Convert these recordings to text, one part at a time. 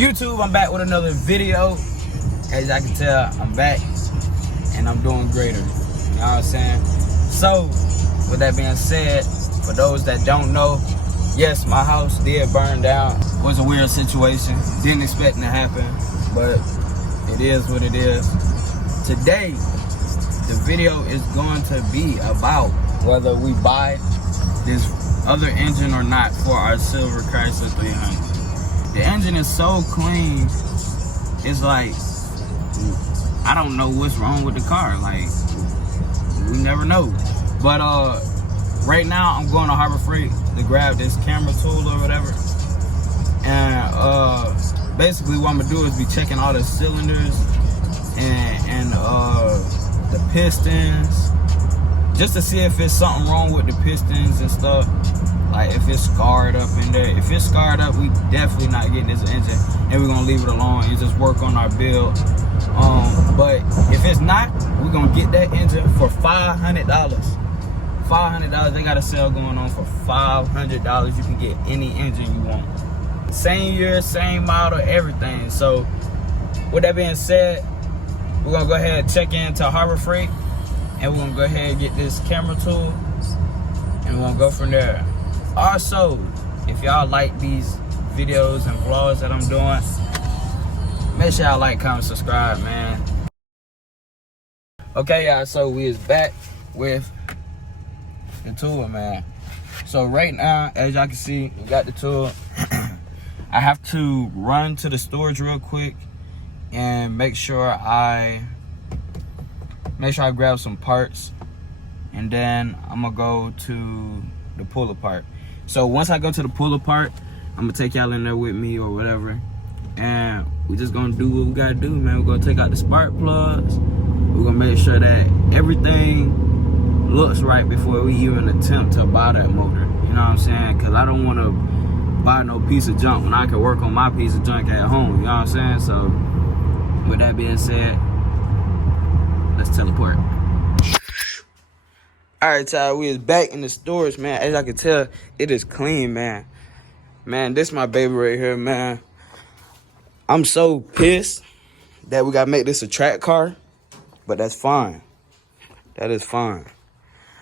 YouTube, I'm back with another video. As y'all can tell, I'm back and I'm doing greater. You know what I'm saying? So, with that being said, for those that don't know, yes, my house did burn down. It was a weird situation. Didn't expect it to happen, but it is what it is. Today, the video is going to be about whether we buy this other engine or not for our silver Chrysler 300. The engine is so clean, it's like, I don't know what's wrong with the car. Like, we never know. But right now I'm going to Harbor Freight to grab this camera tool or whatever. And basically what I'm gonna do is be checking all the cylinders and the pistons, just to see if there's something wrong with the pistons and stuff. Like if it's scarred up in there. If it's scarred up, we definitely not getting this engine, and we're gonna leave it alone and just work on our build. But if it's not, we're gonna get that engine for $500. $500. They got a sale going on for $500. You can get any engine you want. Same year, same model, everything. So with that being said, we're gonna go ahead and check into Harbor Freight, and we're gonna go ahead and get this camera tool, and we're gonna go from there. Also, if y'all like these videos and vlogs that I'm doing, make sure y'all like, comment, subscribe, man. Okay, y'all, so we is back with the tool, man. So right now, as y'all can see, we got the tool. I have to run to the storage real quick and make sure I grab some parts, and then I'm gonna go to the pull apart. So once I go to the pull apart, I'm gonna take y'all in there with me or whatever, and we just gonna do what we gotta do, man. We're gonna take out the spark plugs. We're gonna make sure that everything looks right before we even attempt to buy that motor. You know what I'm saying? Because I don't want to buy no piece of junk when I can work on my piece of junk at home. You know what I'm saying? So with that being said, let's teleport. All right, y'all, we is back in the storage, man. As I can tell, it is clean, man. Man, this is my baby right here, man. I'm so pissed that we gotta make this a track car, but that's fine. That is fine.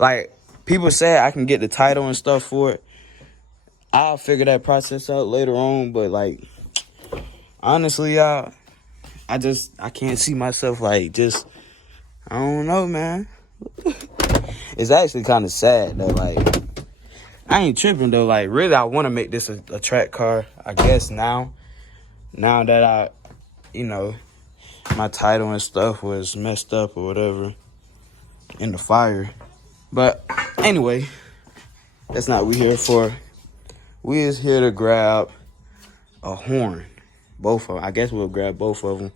Like, people say I can get the title and stuff for it. I'll figure that process out later on, but like, honestly, y'all, I can't see myself like just, I don't know, man. It's actually kind of sad though. Like, I ain't tripping though. Like, really, I want to make this a track car. I guess now that I, you know, my title and stuff was messed up or whatever in the fire. But anyway, that's not what we're here for. We is here to grab a horn. Both of them. I guess we'll grab both of them.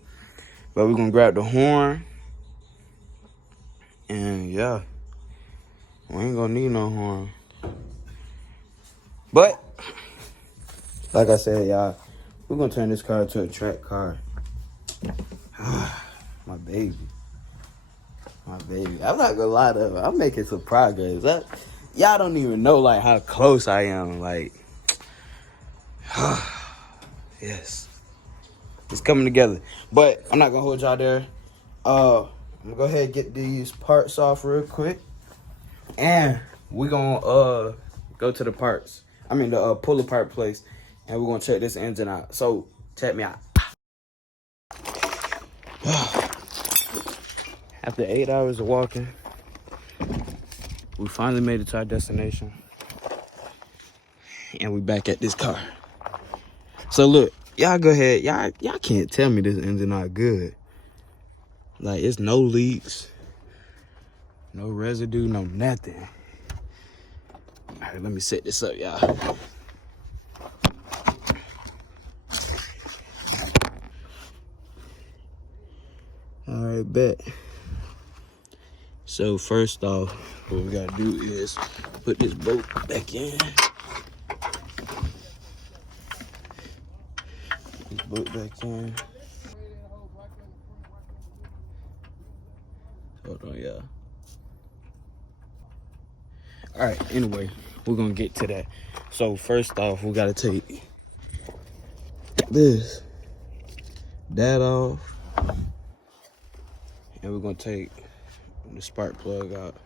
But we're going to grab the horn. And yeah, we ain't going to need no horn. But, like I said, y'all, we're going to turn this car into a track car. My baby. My baby. I'm not going to lie to her. I'm making some progress. Y'all don't even know, like, how close I am. Like, yes. It's coming together. But I'm not going to hold y'all there. I'm going to go ahead and get these parts off real quick. And we're going to go to the parts. I mean, the pull apart place. And we're going to check this engine out. So, check me out. After 8 hours of walking, we finally made it to our destination. And we back at this car. So look, y'all go ahead. Y'all can't tell me this engine not good. Like, it's no leaks, no residue, no nothing. All right, let me set this up, y'all. All right, bet. So first off, what we gotta do is put this bolt back in. This bolt back in. Hold on, y'all. All right, anyway, we're gonna get to that. So first off, we gotta take this that off. And we're gonna take the spark plug out.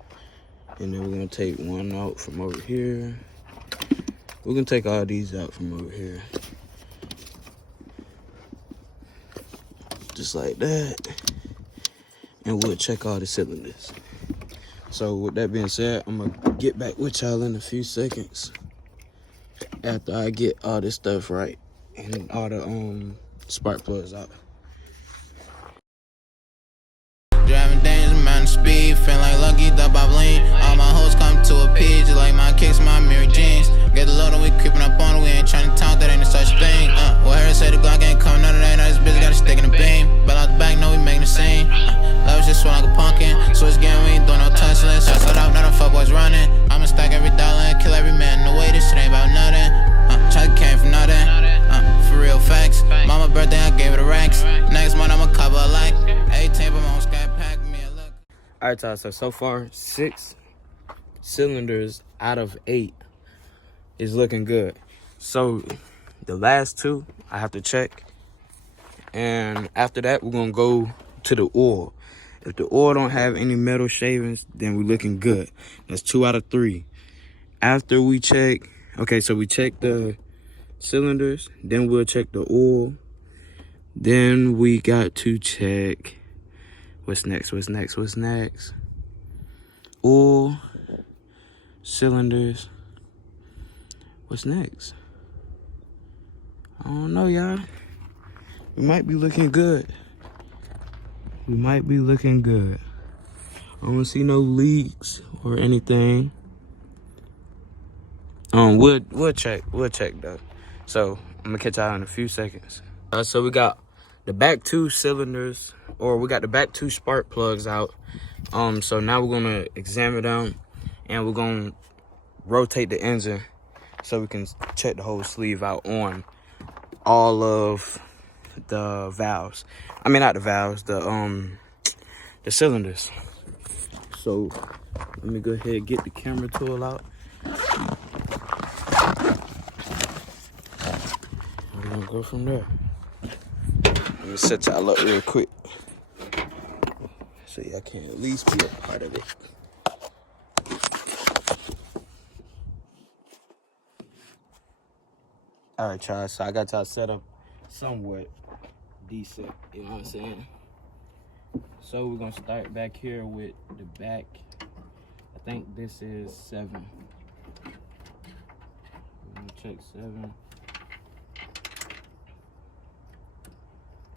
And then we're gonna take one out from over here. We're gonna take all these out from over here. Just like that. And we'll check all the cylinders. So with that being said, I'm gonna get back with y'all in a few seconds after I get all this stuff right and all the spark plugs out. Driving dangerous, amount of speed, feeling like lucky, the Bob lean. All my hoes come to a pitch, just like my kicks, my mirror jeans. Get the load and we creeping up on it, we ain't trying to talk, that ain't such a thing. Well, her say the Glock ain't coming out of that, now this bitch got a stick in the beam. But out the back, know we making a scene. Love just swell like a pumpkin, switch game, we ain't doing no touchless. I said out, now the fuck boys running. I'ma stack every dollar and kill every man in the way, this shit ain't about nothing. Chuck came from nothing, for real facts. Mama birthday, I gave her the racks. Next month, I'ma cover a like 18, but my own sky pack me a look. All right, y'all, so far 6 cylinders out of 8 is looking good. So the last 2 I have to check, and after that we're gonna go to the oil. If the oil don't have any metal shavings, then we're looking good. That's 2 out of 3. After we check, okay, so we check the cylinders, then we'll check the oil, then we got to check what's next. Oil, cylinders. What's next? I don't know, y'all. We might be looking good. I don't see no leaks or anything. We'll check though. So I'm gonna catch y'all in a few seconds. So we got the back 2 cylinders, or we got the back 2 spark plugs out. So now we're gonna examine them, and we're gonna rotate the engine so we can check the whole sleeve out on all of the valves. I mean, not the valves, the cylinders. So let me go ahead and get the camera tool out. We're gonna go from there. Let me set y'all up real quick so y'all can at least be a part of it. All right, y'all, so I got y'all set up somewhat decent, you know what I'm saying? So we're gonna start back here with the back. I think this is 7. We're gonna check 7.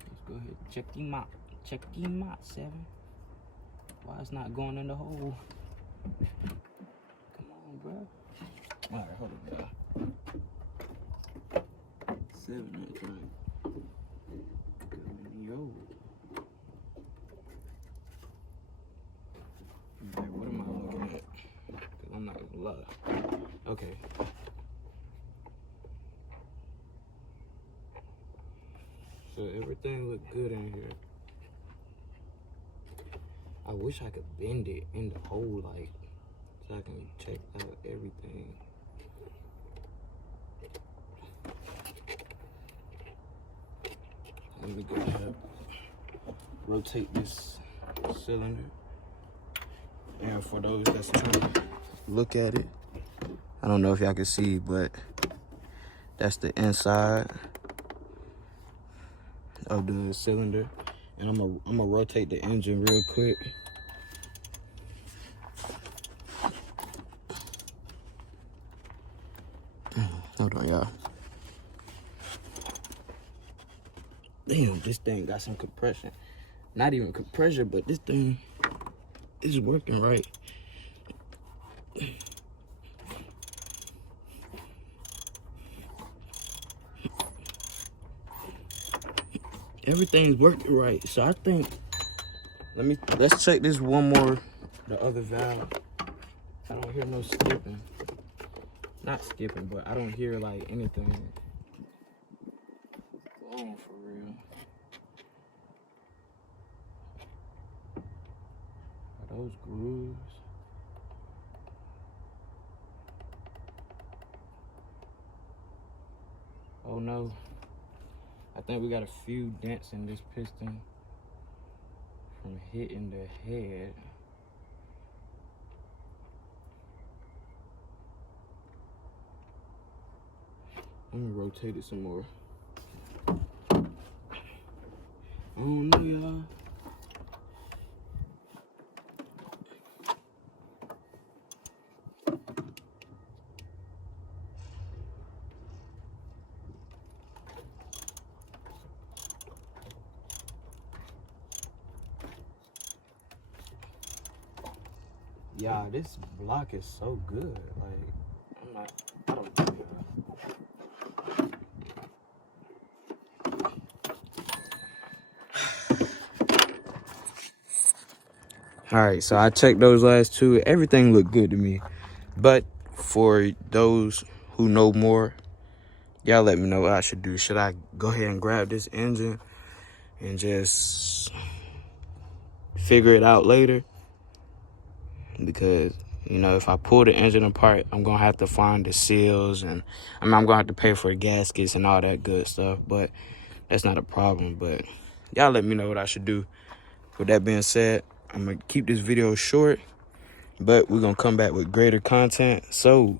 Let's go ahead, check him out, 7. Why it's not going in the hole? Come on, bro. All right, hold up, y'all. 7 ain't trying. Yo. Okay, what am I looking at? Cause I'm not gonna lie. Okay. So everything looked good in here. I wish I could bend it in the hole, like, so I can check out everything. Let me go ahead, rotate this cylinder. And for those that's trying to look at it, I don't know if y'all can see, but that's the inside of the cylinder. And I'm gonna rotate the engine real quick. Hold on, y'all. Damn, this thing got some compression. Not even compression, but this thing is working right. Everything's working right. So I think, let's check this one more, the other valve. I don't hear no skipping. Not skipping, but I don't hear like anything blowing for real. Are those grooves? Oh no. I I think we got a few dents in this piston from hitting the head. Let me rotate it some more. I don't know, y'all. Yeah, this block is so good. Like, I don't know. All right, so I checked those last two. Everything looked good to me. But for those who know more, y'all let me know what I should do. Should I go ahead and grab this engine and just figure it out later? Because, you know, if I pull the engine apart, I'm going to have to find the seals. And I'm going to have to pay for the gaskets and all that good stuff. But that's not a problem. But y'all let me know what I should do. With that being said, I'm going to keep this video short, but we're going to come back with greater content. So,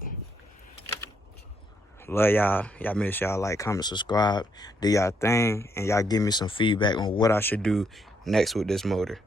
love y'all. Y'all make sure y'all like, comment, subscribe, do y'all thing, and y'all give me some feedback on what I should do next with this motor.